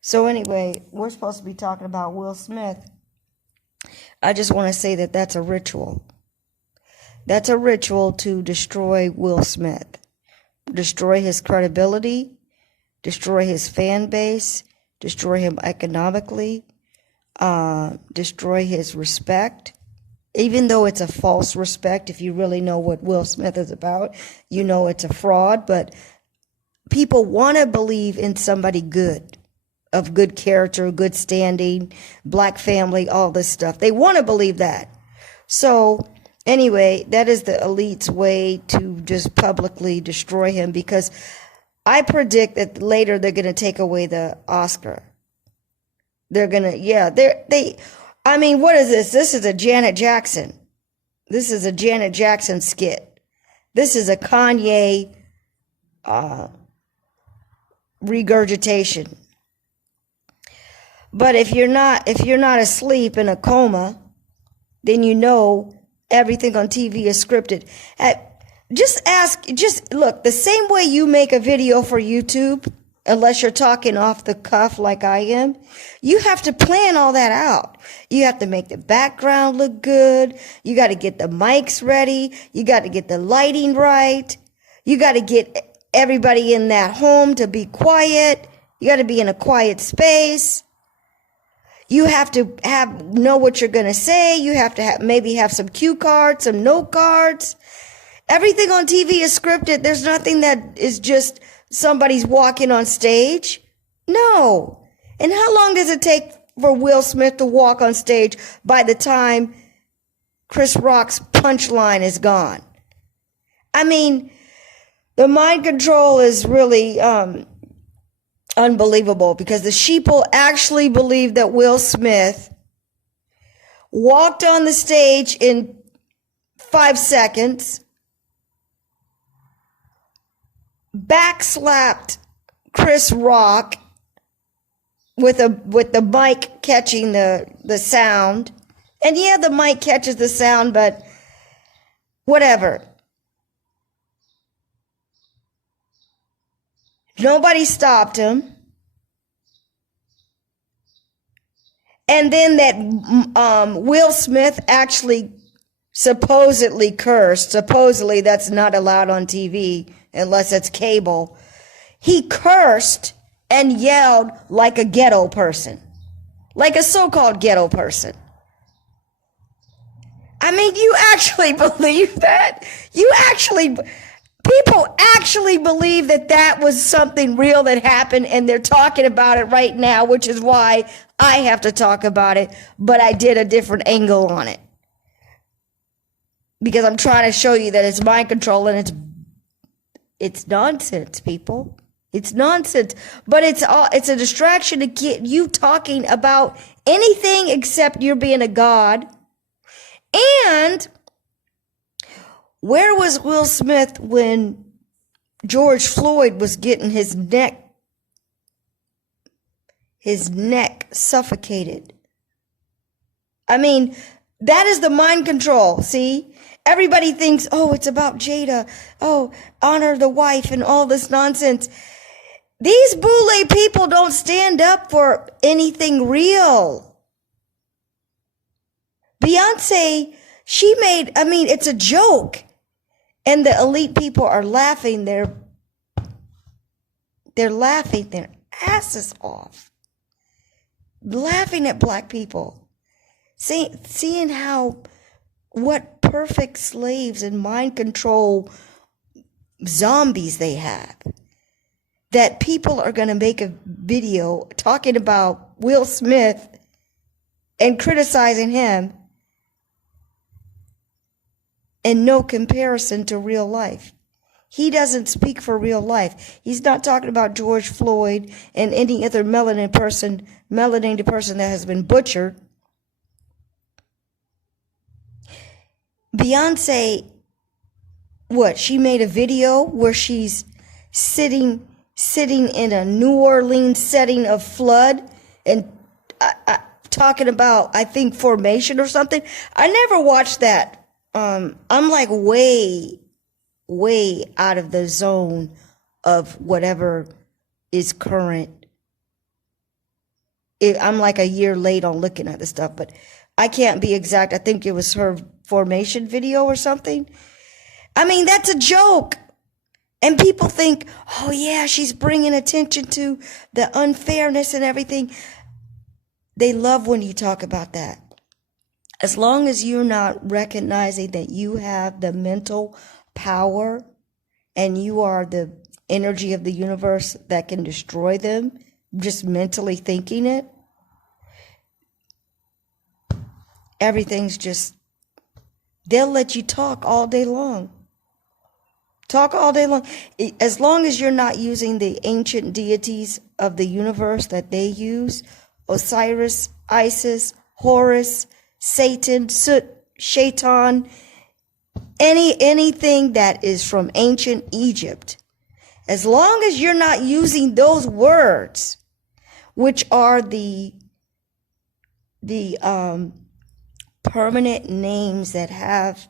So anyway, we're supposed to be talking about Will Smith. I just want to say that that's a ritual. That's a ritual to destroy Will Smith, destroy his credibility, destroy his fan base, destroy him economically, destroy his respect. Even though it's a false respect, if you really know what Will Smith is about, you know it's a fraud, but people want to believe in somebody good, of good character, good standing, black family, all this stuff. They want to believe that. So anyway, that is the elite's way to just publicly destroy him, because I predict that later they're going to take away the Oscar. They're going to, I mean, what is this? This is a Janet Jackson. This is a Janet Jackson skit. This is a Kanye regurgitation. But if you're not asleep in a coma, then you know everything on TV is scripted. Just look, the same way you make a video for YouTube, unless you're talking off the cuff like I am, you have to plan all that out. You have to make the background look good. You got to get the mics ready. You got to get the lighting right. You got to get everybody in that home to be quiet. You got to be in a quiet space. You have to know what you're going to say. You have to maybe have some cue cards, some note cards. Everything on TV is scripted. There's nothing that is just somebody's walking on stage. No. And how long does it take for Will Smith to walk on stage by the time Chris Rock's punchline is gone? I mean, the mind control is really unbelievable, because the sheeple actually believe that Will Smith walked on the stage in 5 seconds, backslapped Chris Rock with the mic catching the sound. And yeah, the mic catches the sound, but whatever. Nobody stopped him. And then that Will Smith actually supposedly cursed. Supposedly that's not allowed on TV unless it's cable. He cursed and yelled like a ghetto person, like a so-called ghetto person. I mean, you actually believe that? People actually believe that that was something real that happened, and they're talking about it right now, which is why I have to talk about it, but I did a different angle on it. Because I'm trying to show you that it's mind control, and it's nonsense, people. It's nonsense, but it's a distraction to get you talking about anything except you're being a god. And where was Will Smith when George Floyd was getting his neck suffocated? I mean, that is the mind control, see? Everybody thinks, oh, it's about Jada. Oh, honor the wife and all this nonsense. These boule people don't stand up for anything real. Beyonce, it's a joke. And the elite people are laughing. They're laughing their asses off. Laughing at black people. Seeing what perfect slaves and mind control zombies they have. That people are going to make a video talking about Will Smith and criticizing him, and no comparison to real life. He doesn't speak for real life. He's not talking about George Floyd and any other melanated person that has been butchered. Beyonce, she made a video where she's sitting in a New Orleans setting of flood and talking about, I think, formation or something. I never watched that. I'm like way out of the zone of whatever is current I'm like a year late on looking at this stuff, but I can't be exact. I think it was her formation video or something. I mean, that's a joke. And people think, oh yeah, she's bringing attention to the unfairness and everything. They love when you talk about that. As long as you're not recognizing that you have the mental power and you are the energy of the universe that can destroy them, just mentally thinking it, everything's just, they'll let you talk all day long. Talk all day long. As long as you're not using the ancient deities of the universe that they use, Osiris, Isis, Horus, Satan, Sut, Shaitan, anything that is from ancient Egypt, as long as you're not using those words, which are the permanent names that have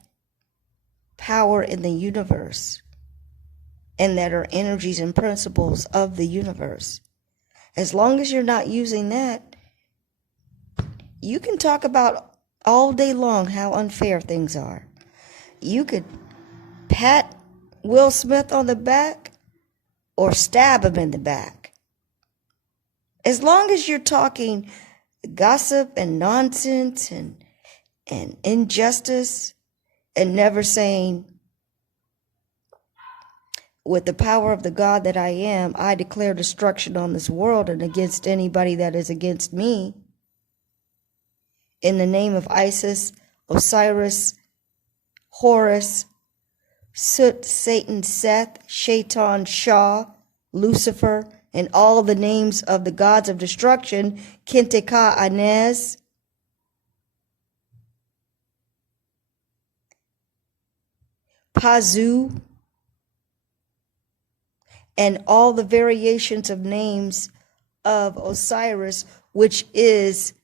power in the universe and that are energies and principles of the universe, as long as you're not using that, you can talk about all day long how unfair things are. You could pat Will Smith on the back or stab him in the back. As long as you're talking gossip and nonsense and injustice and never saying, with the power of the God that I am, I declare destruction on this world and against anybody that is against me. In the name of Isis, Osiris, Horus, Sut, Satan, Seth, Shaitan, Shah, Lucifer, and all the names of the gods of destruction, Kinteka, Anez, Pazu, and all the variations of names of Osiris, which is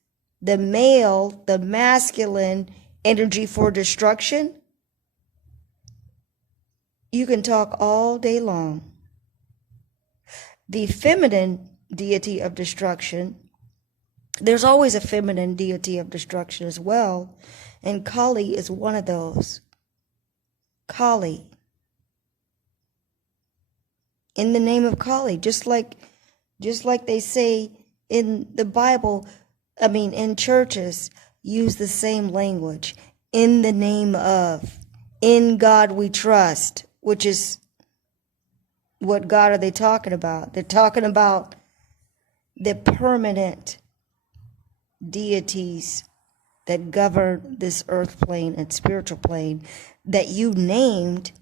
the male, the masculine energy for destruction. You can talk all day long. The feminine deity of destruction, there's always a feminine deity of destruction as well, and Kali is one of those. Kali. In the name of Kali, just like they say in the Bible, I mean in churches, use the same language. In the name of, in God we trust, which is, what God are they talking about? They're talking about the permanent deities that govern this earth plane and spiritual plane that you named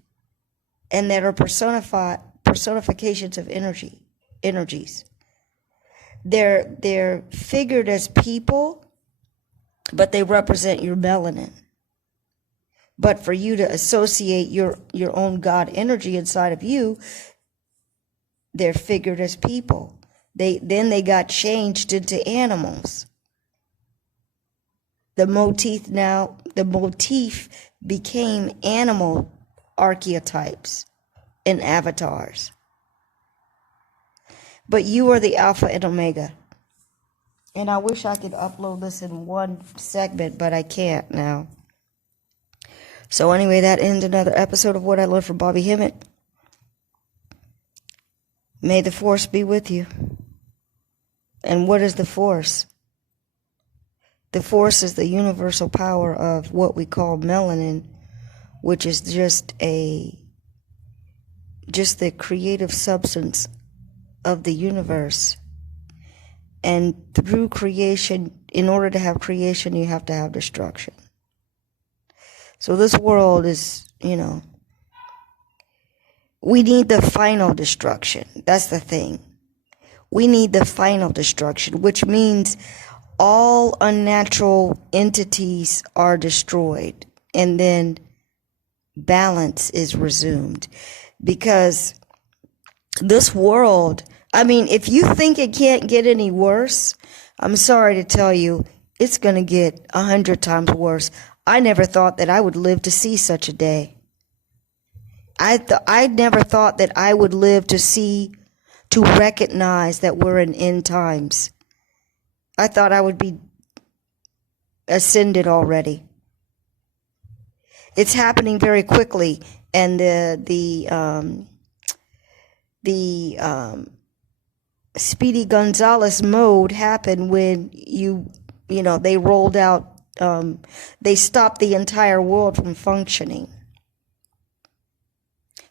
and that are personifications of energies. They're figured as people, but they represent your melanin. But for you to associate your own God energy inside of you, they're figured as people. They got changed into animals. The motif became animal archetypes and avatars. But you are the Alpha and Omega. And I wish I could upload this in one segment, but I can't now. So anyway, that ends another episode of What I Learned from Bobby Hemmett. May the Force be with you. And what is the Force? The Force is the universal power of what we call melanin, which is just the creative substance of the universe. And through creation, in order to have creation, you have to have destruction. So this world is, we need the final destruction. That's the thing. We need the final destruction, which means all unnatural entities are destroyed and then balance is resumed. Because this world, if you think it can't get any worse, I'm sorry to tell you, it's going to get 100 times worse. I never thought that I would live to see such a day. I never thought that I would live to recognize that we're in end times. I thought I would be ascended already. It's happening very quickly, and the Speedy Gonzales mode happened when they rolled out, they stopped the entire world from functioning.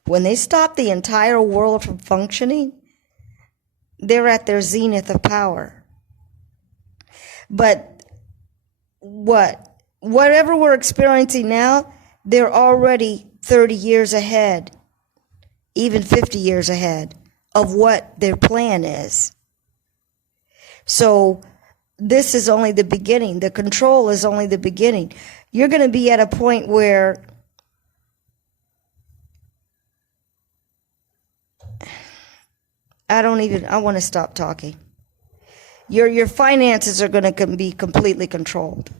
When they stop the entire world from functioning, they're at their zenith of power. But whatever we're experiencing now, they're already 30 years ahead, even 50 years ahead of what their plan is. So this is only the beginning. The control is only the beginning. You're going to be at a point where I want to stop talking. Your finances are going to be completely controlled.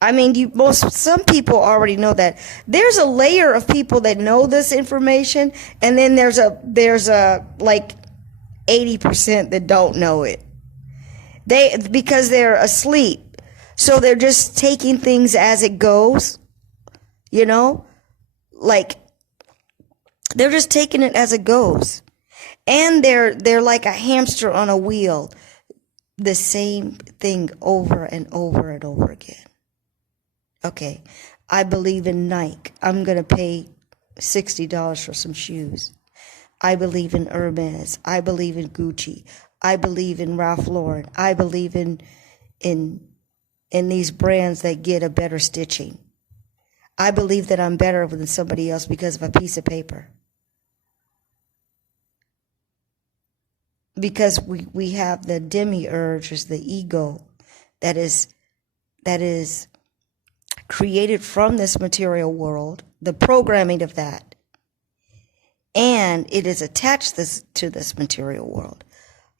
I mean, some people already know that. There's a layer of people that know this information, and then there's a like 80% that don't know it. Because they're asleep. So they're just taking things as it goes. Like they're just taking it as it goes. And they're like a hamster on a wheel. The same thing over and over and over again. Okay, I believe in Nike. I'm going to pay $60 for some shoes. I believe in Hermes. I believe in Gucci. I believe in Ralph Lauren. I believe in these brands that get a better stitching. I believe that I'm better than somebody else because of a piece of paper. Because we have the demiurge, is the ego that is created from this material world, the programming of that, and it is attached to this material world.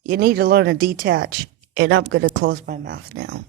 You need to learn to detach, and I'm going to close my mouth now.